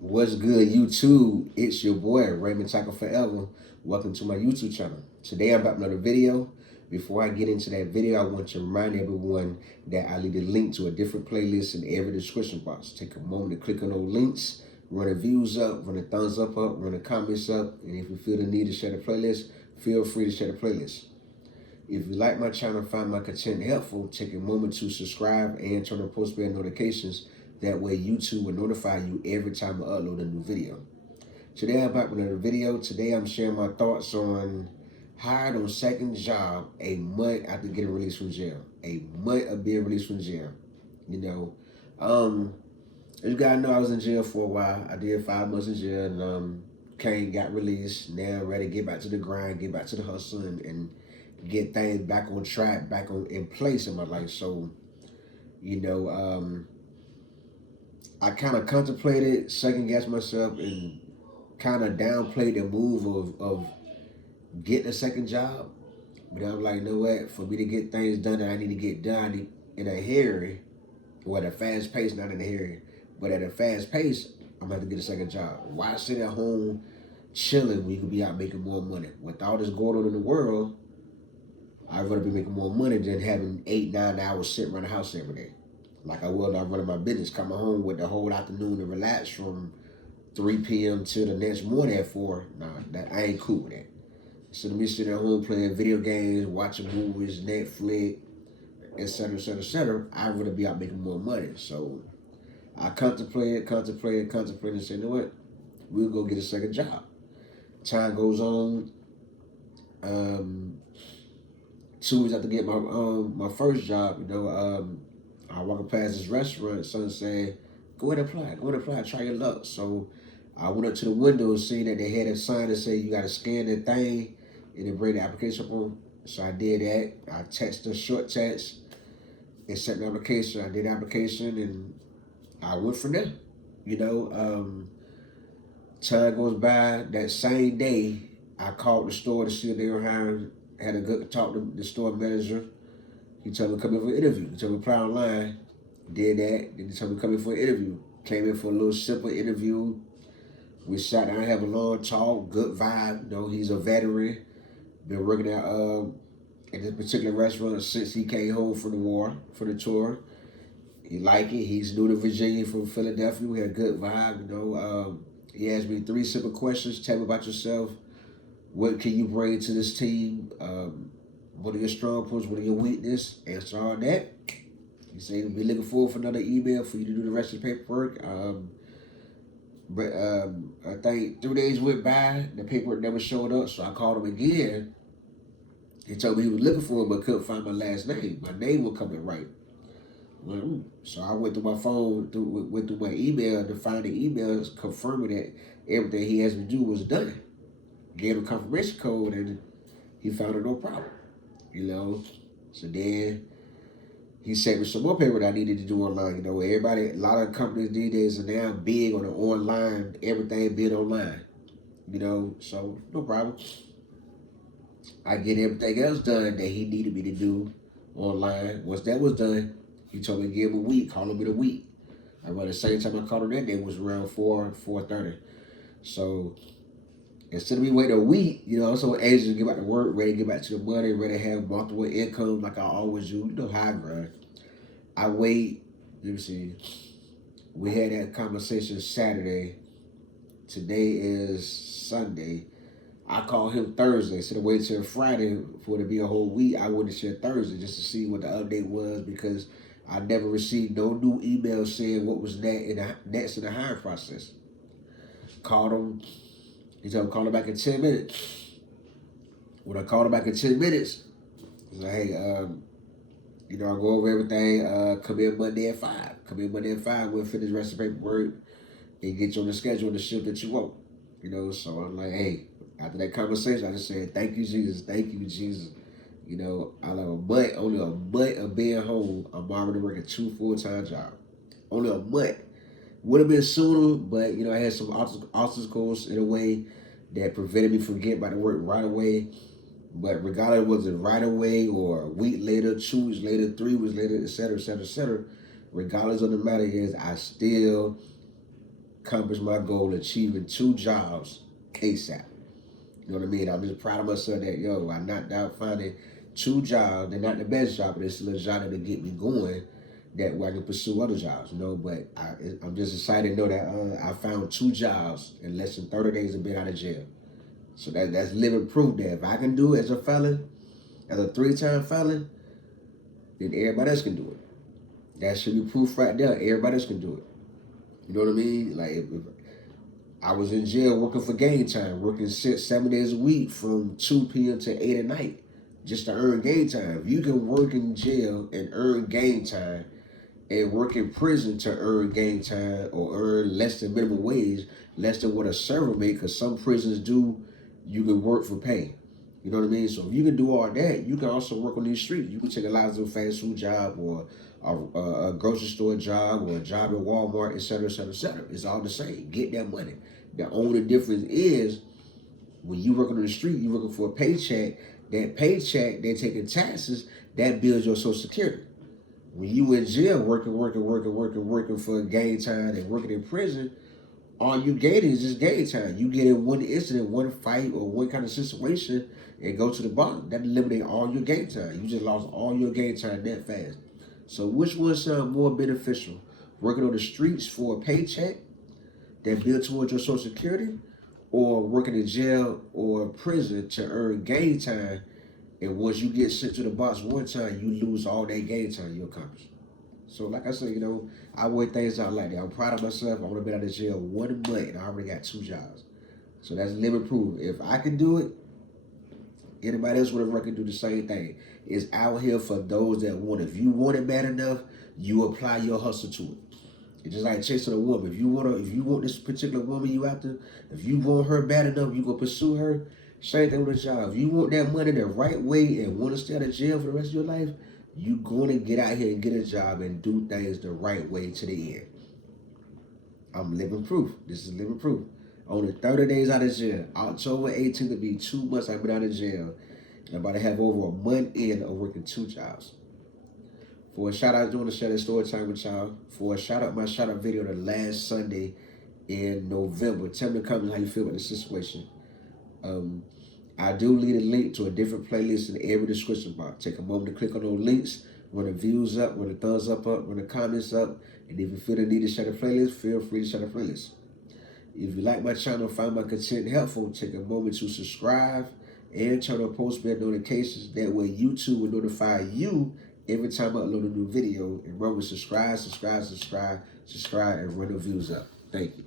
What's good, YouTube? It's your boy, Raymond Tackle Forever. Welcome to my YouTube channel. Today I'm about another video. Before I get into that video, I want to remind everyone that I leave a link to a different playlist in every description box. Take a moment to click on those links, run the views up, run the thumbs up, run the comments up, and if you feel the need to share the playlist, feel free to share the playlist. If you like my channel and find my content helpful, take a moment to subscribe and turn on post bell notifications. That way YouTube will notify you every time I upload a new video. Today I'm back with another video. Today I'm sharing my thoughts on hired on second job a month after getting released from jail. A month of being released from jail. You know, as you guys know, I was in jail for a while. I did 5 months in jail and got released. Now ready to get back to the grind, get back to the hustle and get things back on track, back on in place in my life. So, you know, I kind of contemplated, second guessed myself, and kind of downplayed the move of getting a second job. But I'm like, you know what? For me to get things done that I need to get done in a hurry, or at a fast pace, not in a hurry, but at a fast pace, I'm gonna have to get a second job. Why sit at home chilling when you could be out making more money? With all this going on in the world, I'd rather be making more money than having 8, 9 hours sitting around the house every day. Like I will not running my business, coming home with the whole afternoon to relax from 3 p.m. till the next morning at 4. Nah, that I ain't cool with that. Instead of me sitting at home playing video games, watching movies, Netflix, etc., etc., etc., I'd rather be out making more money. So I contemplated, and said, you know what? We'll go get a second job. Time goes on. 2 weeks after get my first job, I walking past this restaurant. Son said, "Go ahead and apply, try your luck." So I went up to the window and seen that they had a sign that said you got to scan the thing and then bring the application up on. So I did that. I texted a short text and sent the application. I did the application and I went from there. You know, time goes by. That same day, I called the store to see if they were hiring. Had a good talk to the store manager. He told me to come in for an interview. He told me to apply online. Did that. Then he told me to come in for an interview. Came in for a little simple interview. We sat down, have a long talk, good vibe. You know, he's a veteran. Been working at this particular restaurant since he came home from the war, for the tour. He liked it. He's new to Virginia from Philadelphia. We had a good vibe. He asked me 3 simple questions. Tell me about yourself. What can you bring to this team? What are your strong points? What are your weaknesses? Answer all that. He said he'll be looking forward for another email for you to do the rest of the paperwork. But I think 3 days went by. The paperwork never showed up, so I called him again. He told me he was looking for it, but couldn't find my last name. My name was coming right. Well, so I went through my phone, went through my email to find the emails confirming that everything he asked me to do was done. Gave him a confirmation code, and he found it no problem. So then he sent me some more paper that I needed to do online. Everybody, a lot of companies these days are now big on the online, everything being online. So no problem. I get everything else done that he needed me to do online. Once that was done, he told me to give him a week, call him in a week. Around the same time I called him that day was around 4:30. So instead of me waiting a week, I'm so anxious to get back to work, ready to get back to the money, ready to have multiple income like I always do. You know how I grind. I wait. Let me see. We had that conversation Saturday. Today is Sunday. I called him Thursday. Instead of waiting till Friday for it to be a whole week, I went to share Thursday just to see what the update was because I never received no new emails saying what was next in the hiring process. Called him. He told me to call him back in 10 minutes. When I called him back in 10 minutes, he's like, hey, I'll go over everything. Come in Monday at 5. Come in Monday at 5. We'll finish the rest of the paperwork and get you on the schedule and the shift that you want. So I'm like, hey, after that conversation, I just said, thank you, Jesus. Thank you, Jesus. I like only a month of being home. I'm already working 2 full-time jobs. Only a month. Would have been sooner, but I had some obstacles in a way that prevented me from getting back to work right away. But regardless, was it right away or a week later, 2 weeks later, 3 weeks later, etc., etc., etc., regardless of the matter is, I still accomplished my goal of achieving 2 jobs ASAP. You know what I mean? I'm just proud of myself that, yo, I knocked out finding 2 jobs. They're not the best job, but it's still a job that'll get me going. That way I can pursue other jobs, you know. But I'm just excited to know that I found 2 jobs in less than 30 days of being out of jail. So that's living proof that if I can do it as a felon, as a 3-time felon, then everybody else can do it. That should be proof right there. Everybody else can do it. You know what I mean? Like if I was in jail working for game time, working 6-7 days a week from 2 p.m. to 8 at night just to earn game time. If you can work in jail and earn game time and work in prison to earn game time or earn less than minimum wage, less than what a server make, because some prisons do, you can work for pay. You know what I mean? So if you can do all that, you can also work on these streets. You can take a Lázaro fast food job or a grocery store job or a job at Walmart, et cetera, et cetera, et cetera. It's all the same. Get that money. The only difference is when you working on the street, you working for a paycheck. That paycheck, they're taking taxes, that builds your Social Security. When you in jail working for game time and working in prison, all you get is just game time. You get in one incident, one fight, or one kind of situation and go to the bottom. That eliminates all your game time. You just lost all your game time that fast. So which one sounds more beneficial? Working on the streets for a paycheck that builds towards your Social Security, or working in jail or prison to earn game time, and once you get sent to the box one time, you lose all that game time you accomplished. So like I said, you know, I work things out like that. I'm proud of myself. I want to be out of jail 1 month and I already got 2 jobs. So that's living proof. If I can do it, anybody else would can do the same thing. It's out here for those that want it. If you want it bad enough, you apply your hustle to it. It's just like chasing a woman. If you want this particular woman you after, if you want her bad enough, you go pursue her. Same thing with a job. If you want that money the right way and want to stay out of jail for the rest of your life, you going to get out here and get a job and do things the right way to the end. I'm living proof. This is living proof. Only 30 days out of jail. October 18th will be 2 months I've been out of jail. I'm about to have over a month in of working 2 jobs. For a shout out, I want to share this story time with y'all. For a shout out, my shout out video the last Sunday in November. Tell me in the comments how you feel about the situation. I do leave a link to a different playlist in every description box. Take a moment to click on those links. Run the views up, run the thumbs up, run the comments up. And if you feel the need to share the playlist, feel free to share the playlist. If you like my channel, find my content helpful, take a moment to subscribe and turn on post bell notifications. That way YouTube will notify you every time I upload a new video. And remember, subscribe, and run the views up. Thank you.